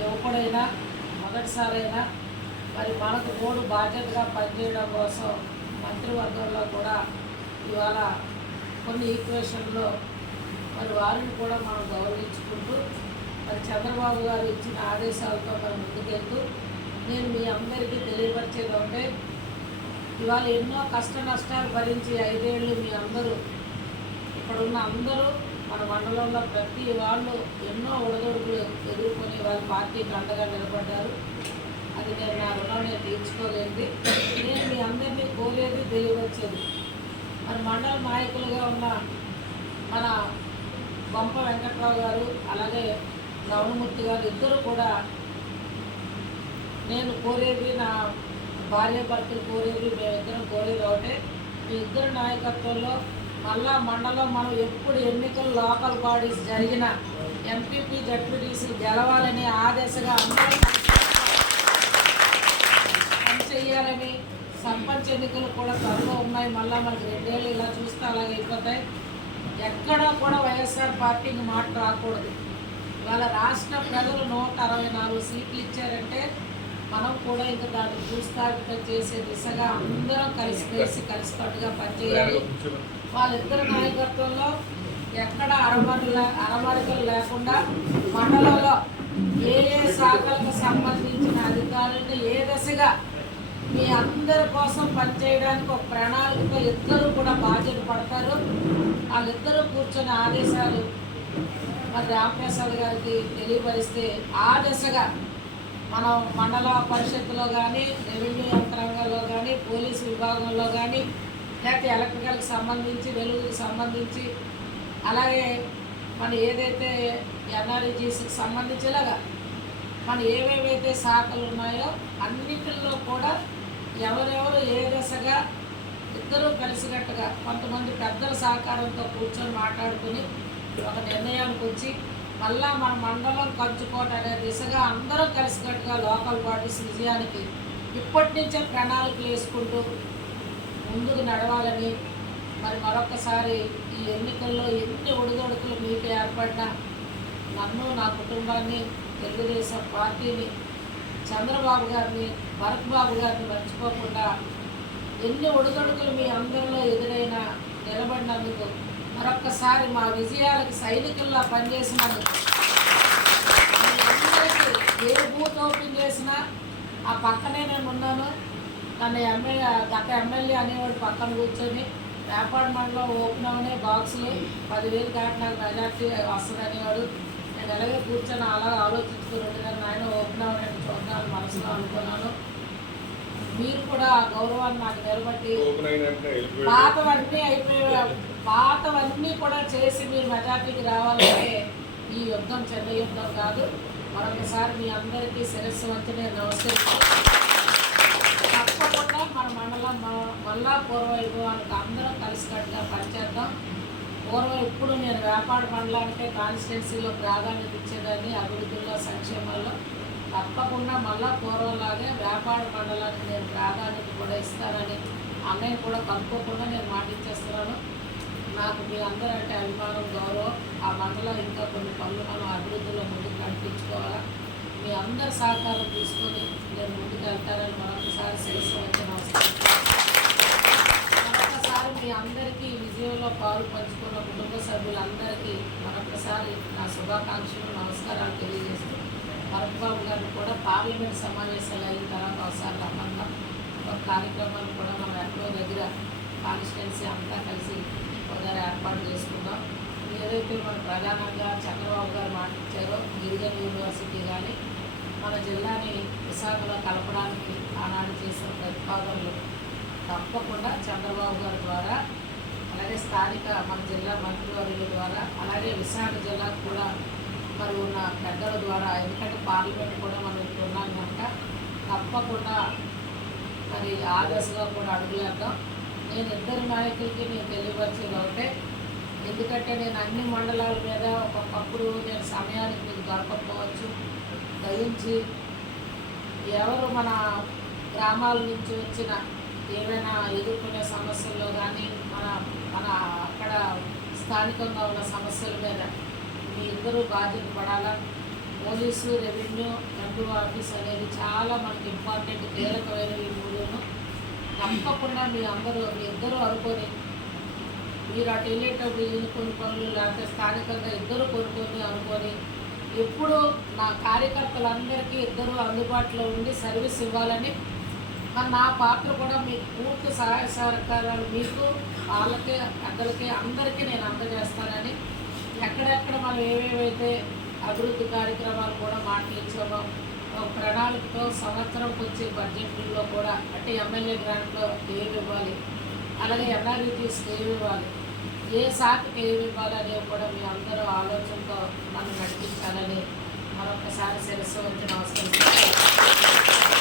యువకుడైనా మొదటిసారైనా మరి మనకు తోడు బాధ్యతగా పనిచేయడం కోసం మంత్రివర్గంలో కూడా ఇవాళ కొన్ని ఈక్వేషన్లో మరి వారిని కూడా మనం గౌరవించుకుంటూ మరి చంద్రబాబు గారు ఇచ్చిన ఆదేశాలతో మనం ముందుకెళ్తూ నేను మీ అందరికీ తెలియపరిచేది ఒకటే. ఇవాళ ఎన్నో కష్ట నష్టాలు భరించి ఐదేళ్ళు మీ అందరూ ఇప్పుడున్న అందరూ మన మండలంలో ప్రతి వాళ్ళు ఎన్నో ఒడదొడుకులు ఎదుర్కొని వాళ్ళ పార్టీకి అండగా నిలబడ్డారు. అది నేను నా రుణం నేను తీర్చుకోలేదు నేను మీ అందరినీ కోరేది తెలియవచ్చేది. మన మండల నాయకులుగా ఉన్న మన బొంప వెంకట్రావు గారు అలాగే గౌరమూర్తి గారు ఇద్దరు కూడా నేను కోరేది నా భార్య భర్తలు కోరేది మేమిద్దరం కోరేది ఒకటే. మీ ఇద్దరు నాయకత్వంలో మళ్ళా మండలం మనం ఎప్పుడు ఎన్నికలు లోకల్ బాడీస్ జరిగిన ఎంపీపీ జడ్పీటీసీ గెలవాలని ఆదేశగా దిశగా అందరూ పని చేయాలని సర్పంచ్ ఎన్నికలు కూడా త్వరలో ఉన్నాయి. మళ్ళీ మనకి రెండేళ్ళు ఇలా చూస్తే అలాగే అయిపోతాయి. ఎక్కడా కూడా వైఎస్ఆర్ పార్టీకి మాట రాకూడదు. ఇవాళ రాష్ట్ర ప్రజలు నూట అరవై నాలుగు సీట్లు ఇచ్చారంటే మనం కూడా ఇంకా దాన్ని భూస్థాపితం చేసే దిశగా అందరం కలిసి కలిసి కలిసికట్టుగా పనిచేయాలి. వాళ్ళిద్దరి నాయకత్వంలో ఎక్కడ అరమరుల అరమరికలు లేకుండా మండలంలో ఏ ఏ శాఖలకు సంబంధించిన అధికారులను ఏ దశగా మీ అందరి కోసం పనిచేయడానికి ఒక ప్రణాళిక ఇద్దరు కూడా బాధ్యత పడతారు. వాళ్ళిద్దరూ కూర్చొని ఆదేశాలు మరి రామప్రసాద్ గారికి తెలియపరిస్తే ఆ దిశగా మనం మండల పరిషత్తులో కానీ రెవెన్యూ యంత్రాంగంలో కానీ పోలీసు విభాగంలో కానీ లేకపోతే ఎలక్ట్రికల్కి సంబంధించి వెలుగుకి సంబంధించి అలాగే మన ఏదైతే ఎన్ఆర్జీసీకి సంబంధించేలాగా మన ఏవేవైతే శాఖలు ఉన్నాయో అన్నిటిల్లో కూడా ఎవరెవరు ఏ దశగా ఇద్దరూ కలిసినట్టుగా కొంతమంది పెద్దల సహకారంతో కూర్చొని మాట్లాడుకుని ఒక నిర్ణయానికి వచ్చి మళ్ళా మన మండలం కంచుకోట అనే దిశగా అందరూ కలిసినట్టుగా లోకల్ బాడీస్ విజయానికి ఇప్పటి నుంచే ప్రణాళికలు వేసుకుంటూ ముందుకు నడవాలని మరి మరొకసారి ఈ ఎన్నికల్లో ఎన్ని ఒడిదొడుకులు మీకు ఏర్పడినా నన్ను నా కుటుంబాన్ని తెలుగుదేశం పార్టీని చంద్రబాబు గారిని భరత్ బాబు గారిని మర్చిపోకుండా ఎన్ని ఒడిదొడుకులు మీ అందరిలో ఎదురైనా నిలబడినందుకు మరొక్కసారి మా విజయాలకు సైనికుల్లా పనిచేసినందుకు అందరికీ ఏ బూత్ ఓపెన్ చేసినా ఆ పక్కనే నేను ఉన్నాను. నన్ను ఎమ్మెల్యే గత ఎమ్మెల్యే అనేవాడు పక్కన కూర్చొని వ్యాపార మండలం ఓపెన్ అవనే బాక్సులు పదివేలు కాటి నాకు మెజార్టీ వస్తుంది అనేవాడు నేను ఎలాగే కూర్చొని అలా ఆలోచించుకుని నాయన ఓపెన్ అవనే చూద్దాం మనసులో అనుకున్నాను. మీరు కూడా ఆ గౌరవాన్ని నాకు నిలబట్టి. పాతవన్నీ అయిపోయా పాతవన్నీ కూడా చేసి మీరు మెజార్టీకి రావాలంటే ఈ యుద్ధం చిన్న యుద్ధం కాదు. మరొకసారి మీ అందరికీ శిరస్సు వంచి నేను నమస్కరిస్తాను మన మండలం వల్ల మళ్ళా పూర్వ వైభవానికి అందరం కలిసికట్టుగా పనిచేద్దాం పూర్వం ఇప్పుడు నేను వ్యాపార మండలానికే కాన్స్టిట్యున్సీలో ప్రాధాన్యత ఇచ్చేదాన్ని అభివృద్ధిలో సంక్షేమాల్లో తప్పకుండా మళ్ళా పూర్వంలాగే వ్యాపార మండలానికి నేను ప్రాధాన్యత కూడా ఇస్తానని అన్నయ్య కూడా కనుక్కోకుండా నేను మాటిచ్చేస్తున్నాను. నాకు మీ అందరంటే అభిమానం గౌరవం. ఆ మండలం ఇంకా కొన్ని పనులు మనం అభివృద్ధిలో ముందుకు నడిపించుకోవాలా? మీ అందరి సహకారం తీసుకొని నేను ముందుకు వెళ్తారని మనం శిరస్సు వచ్చి నమస్కారం మరొకసారి మీ అందరికీ ఈ విజయంలో పాలు పంచుకున్న కుటుంబ సభ్యులందరికీ మరొకసారి నా శుభాకాంక్షలు నమస్కారాలు తెలియజేస్తూ భరత్ బాబు గారిని కూడా పార్లమెంట్ సమావేశాలు అయిన తర్వాత ఒకసారి రమ్మందాం. ఒక కార్యక్రమాన్ని కూడా మనం ఎక్కడో దగ్గర కాన్స్టిట్యున్సీ అంతా కలిసి ఒకసారి ఏర్పాటు చేసుకుందాం. ఏదైతే మన ప్రధానంగా చంద్రబాబు గారు మాట్లాడారో గిరిజన యూనివర్సిటీ కానీ మన జిల్లాని విశాఖలో కలపడానికి ఆనాడు చేసిన ప్రతిపాదనలు తప్పకుండా చంద్రబాబు గారి ద్వారా అలాగే స్థానిక మన జిల్లా మంత్రివర్యుల ద్వారా అలాగే విశాఖ జిల్లాకు కూడా మరి ఉన్న పెద్దల ద్వారా ఎందుకంటే పార్లమెంట్ కూడా మనం ఇప్పుడు ఉన్నాం కనుక తప్పకుండా మరి ఆదర్శగా కూడా అడుగులేద్దాం నేను ఇద్దరు నాయకులకి నేను తెలియపరిచేది ఒకటే. ఎందుకంటే నేను అన్ని మండలాల మీద ఒక్కొక్కప్పుడు నేను సమయానికి మీకు దొరకకపోవచ్చు. దయించి ఎవరు మన గ్రామాల నుంచి వచ్చిన ఏవైనా ఎదుర్కొనే సమస్యల్లో కానీ మన మన అక్కడ స్థానికంగా ఉన్న సమస్యల మీద మీ ఇద్దరూ బాధ్యత పడాలా? పోలీసు రెవెన్యూ ఎండు ఆఫీస్ అనేది చాలా మనకి ఇంపార్టెంట్ కీలకమైన ఈ మూడును. తప్పకుండా మీ అందరూ మీ ఇద్దరూ అనుకొని మీరు అటు వెళ్ళేటప్పుడు ఈయన కొన్ని పనులు లేకపోతే స్థానికంగా ఇద్దరు కొనుక్కొని అనుకొని ఎప్పుడు నా కార్యకర్తలందరికీ ఇద్దరు అందుబాటులో ఉండి సర్వీస్ ఇవ్వాలని మరి నా పాత్ర కూడా మీకు పూర్తి సహాయ సహకారాలు మీకు వాళ్ళకి పెద్దలకి అందరికీ నేను అందజేస్తానని ఎక్కడెక్కడ మనం ఏవేవైతే అభివృద్ధి కార్యక్రమాలు కూడా మాట్లాడించామో ఒక ప్రణాళికతో సంవత్సరంకి వచ్చే బడ్జెట్లో కూడా అంటే ఎమ్మెల్యే గ్రాంట్లో ఏమి ఇవ్వాలి అలాగే ఎన్ఆర్ఈటీస్కి ఏమి ఇవ్వాలి ఏ శాఖకి ఏమి ఇవ్వాలి అనేవి కూడా మీ అందరూ ఆలోచనతో మనం నడిపించాలని మరొకసారి శిరస్సు వచ్చి నమస్కరిస్తాను